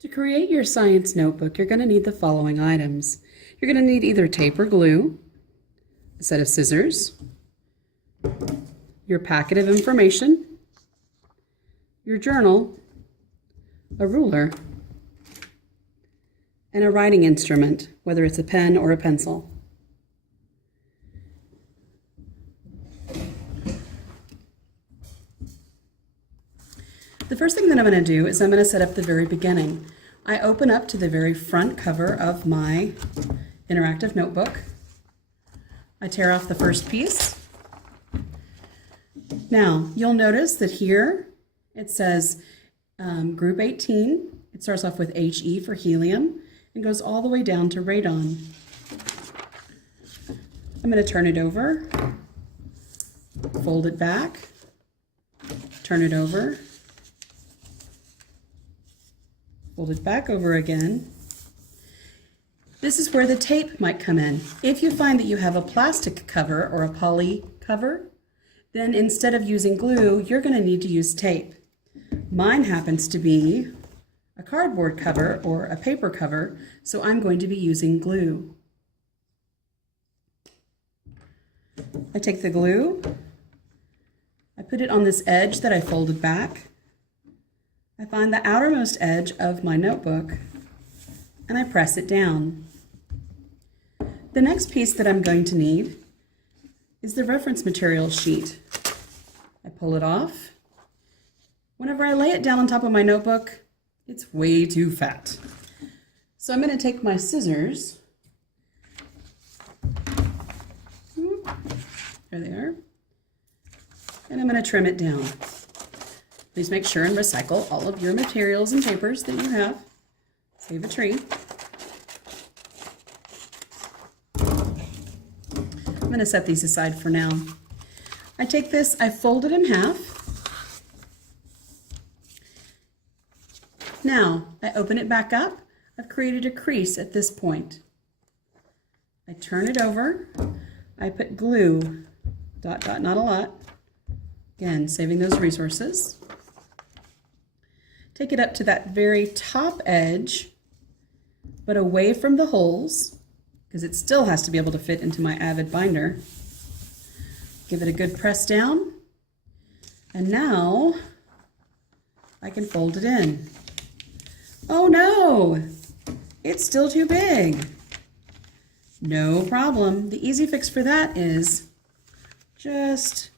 To create your science notebook, you're going to need the following items. You're going to need either tape or glue, a set of scissors, your packet of information, your journal, a ruler, and a writing instrument, whether it's a pen or a pencil. The first thing that I'm going to do is I'm going to set up the very beginning. I open up to the very front cover of my interactive notebook. I tear off the first piece. Now, you'll notice that here it says Group 18. It starts off with HE for helium and goes all the way down to radon. I'm going to turn it over, fold it back, turn it over, fold it back over again. This is where the tape might come in. If you find that you have a plastic cover or a poly cover, then instead of using glue, you're going to need to use tape. Mine happens to be a cardboard cover or a paper cover, so I'm going to be using glue. I take the glue, I put it on this edge that I folded back. I find the outermost edge of my notebook and I press it down. The next piece that I'm going to need is the reference material sheet. I pull it off. Whenever I lay it down on top of my notebook, it's way too fat. So I'm going to take my scissors. There they are. And I'm going to trim it down. Please make sure and recycle all of your materials and papers that you have. Save a tree. I'm going to set these aside for now. I take this, I fold it in half. Now, I open it back up. I've created a crease at this point. I turn it over. I put glue, dot, dot, not a lot. Again, saving those resources. Take it up to that very top edge, but away from the holes, because it still has to be able to fit into my Avid binder. Give it a good press down, and now I can fold it in. Oh no, it's still too big. No problem. The easy fix for that is just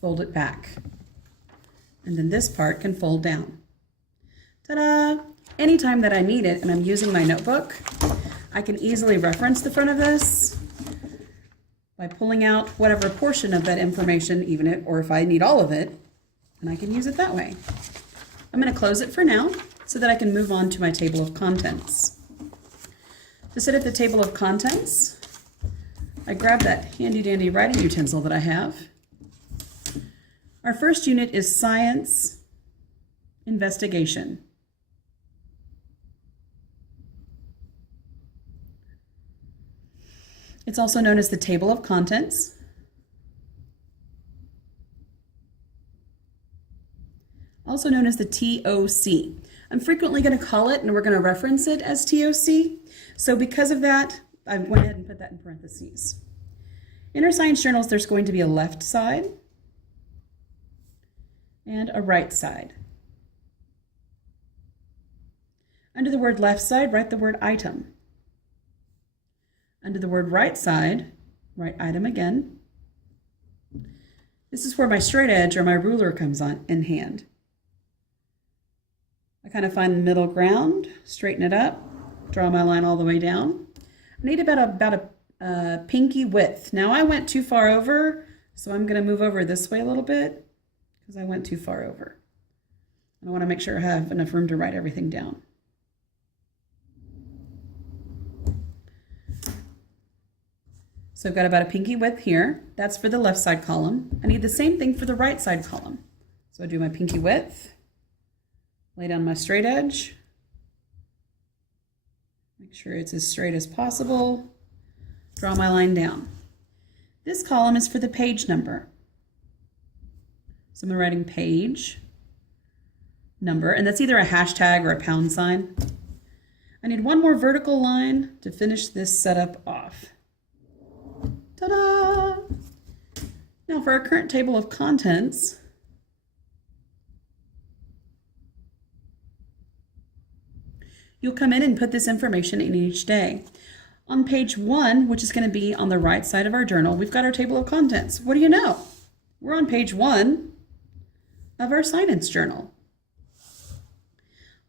fold it back. And then this part can fold down. Ta-da! Anytime that I need it and I'm using my notebook, I can easily reference the front of this by pulling out whatever portion of that information, or if I need all of it, and I can use it that way. I'm going to close it for now so that I can move on to my table of contents. To set up the table of contents, I grab that handy-dandy writing utensil that I have. Our first unit is Science Investigation. It's also known as the Table of Contents. Also known as the TOC. I'm frequently going to call it, and we're going to reference it as TOC. So because of that, I went ahead and put that in parentheses. In our science journals, there's going to be a left side and a right side. Under the word left side, write the word item. Under the word right side, write item again. This is where my straight edge or my ruler comes on in hand. I kind of find the middle ground, straighten it up, draw my line all the way down. I need about a pinky width. Now I went too far over, so I'm going to move over this way a little bit because I went too far over. I want to make sure I have enough room to write everything down. So I've got about a pinky width here. That's for the left side column. I need the same thing for the right side column. So I do my pinky width, lay down my straight edge, make sure it's as straight as possible, draw my line down. This column is for the page number. So I'm writing page number, and that's either a hashtag or a pound sign. I need one more vertical line to finish this setup off. Ta-da! Now for our current table of contents, you'll come in and put this information in each day. On page 1, which is going to be on the right side of our journal, we've got our table of contents. What do you know? We're on page 1 of our science journal.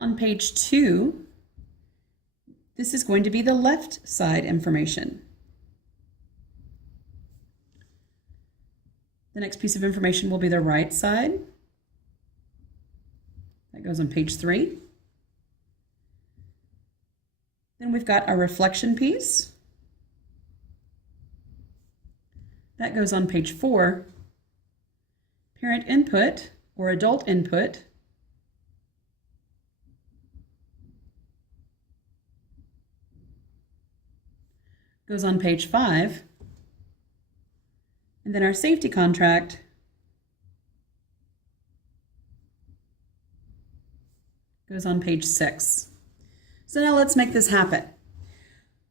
On page 2, this is going to be the left side information. The next piece of information will be the right side. That goes on page 3. Then we've got our reflection piece. That goes on page 4. Parent input or adult input goes on page 5. And then our safety contract goes on page 6. So now let's make this happen.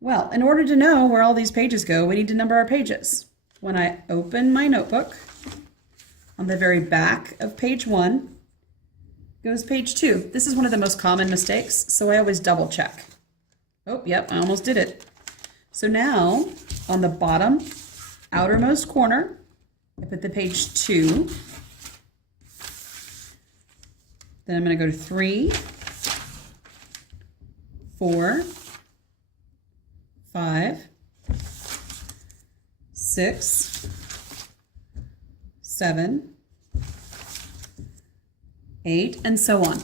Well, in order to know where all these pages go, we need to number our pages. When I open my notebook, on the very back of page 1 goes page 2. This is one of the most common mistakes, so I always double check. Oh, yep, I almost did it. So now, on the bottom outermost corner, I put the page 2. Then I'm going to go to 3, 4, 5, 6, 7, 8, and so on.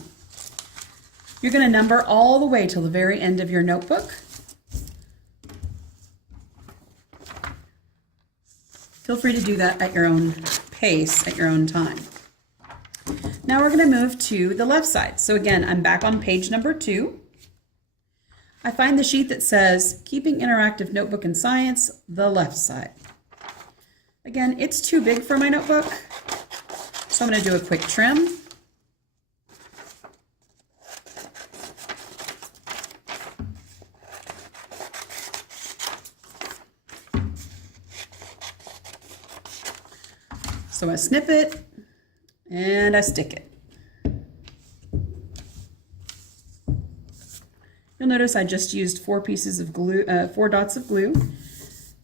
You're going to number all the way till the very end of your notebook. Feel free to do that at your own pace, at your own time. Now we're going to move to the left side. So again, I'm back on page number 2. I find the sheet that says Keeping Interactive Notebook in Science, the left side. Again, it's too big for my notebook, so I'm going to do a quick trim. So I snip it and I stick it. You'll notice I just used 4 pieces of glue, 4 dots of glue.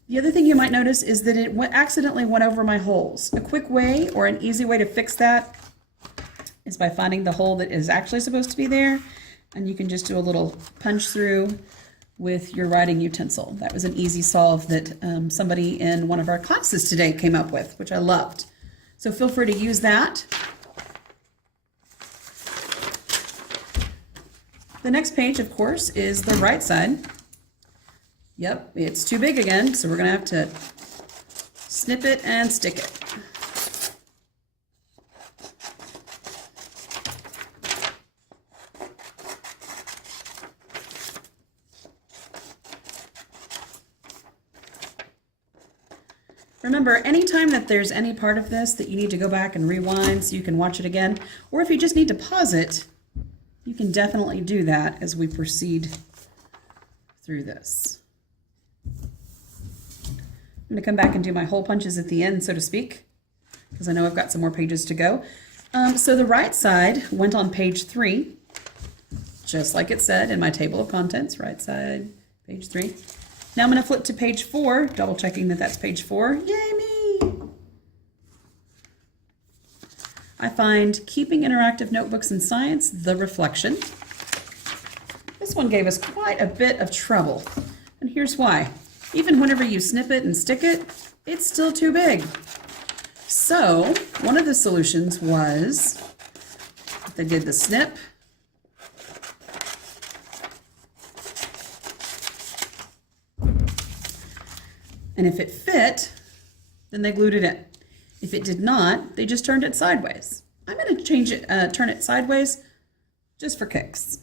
The other thing you might notice is that it accidentally went over my holes. A quick way or an easy way to fix that is by finding the hole that is actually supposed to be there, and you can just do a little punch through with your writing utensil. That was an easy solve that somebody in one of our classes today came up with, which I loved. So feel free to use that. The next page, of course, is the right side. Yep, it's too big again, so we're going to have to snip it and stick it. Remember, anytime that there's any part of this that you need to go back and rewind so you can watch it again, or if you just need to pause it, you can definitely do that as we proceed through this. I'm going to come back and do my hole punches at the end, so to speak, because I know I've got some more pages to go. So the right side went on page 3, just like it said in my table of contents, right side, page 3. Now I'm going to flip to page 4, double checking that that's page 4. Yay me! I find Keeping Interactive Notebooks in Science, the reflection. This one gave us quite a bit of trouble, and here's why. Even whenever you snip it and stick it, it's still too big. So one of the solutions was they did the snip, and if it fit, then they glued it in. If it did not, they just turned it sideways. I'm going to change it, turn it sideways just for kicks.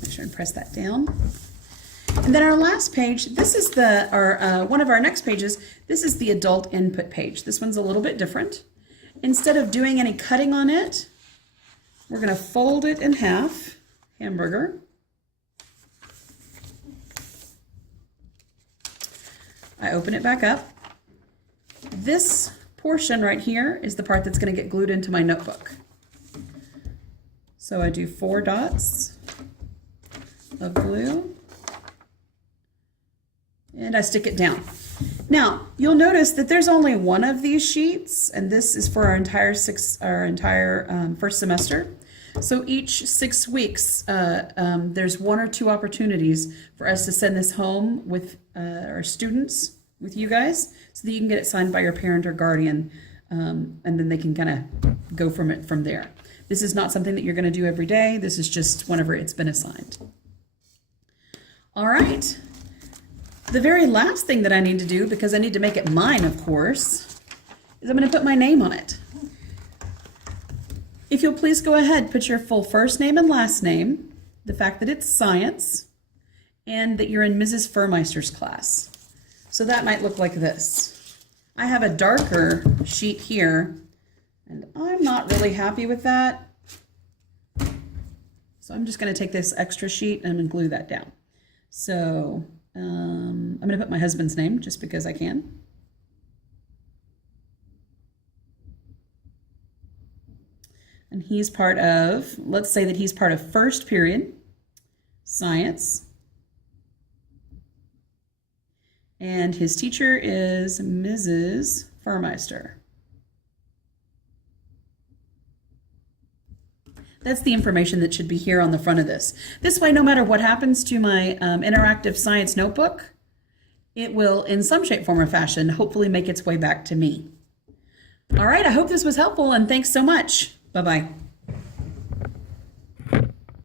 Make sure and press that down. And And then our last page, this is one of our next pages. This is the adult input page. This one's a little bit different. Instead of doing any cutting on it, we're going to fold it in half, hamburger. I open it back up. This portion right here is the part that's going to get glued into my notebook. So I do 4 dots of glue and I stick it down. Now you'll notice that there's only one of these sheets, and this is for our entire first semester. So each 6 weeks, there's 1 or 2 opportunities for us to send this home with our students, with you guys, so that you can get it signed by your parent or guardian, and then they can kind of go from there. This is not something that you're going to do every day. This is just whenever it's been assigned. All right. The very last thing that I need to do, because I need to make it mine, of course, is I'm going to put my name on it. If you'll please go ahead, put your full first name and last name, the fact that it's science, and that you're in Mrs. Furmeister's class. So that might look like this. I have a darker sheet here, and I'm not really happy with that. So I'm just going to take this extra sheet and I'm going to glue that down. So I'm going to put my husband's name just because I can. And he's part of, let's say that he's part of first period, science. And his teacher is Mrs. Furmeister. That's the information that should be here on the front of this. This way, no matter what happens to my interactive science notebook, it will, in some shape, form, or fashion, hopefully make its way back to me. All right, I hope this was helpful, and thanks so much. Bye-bye.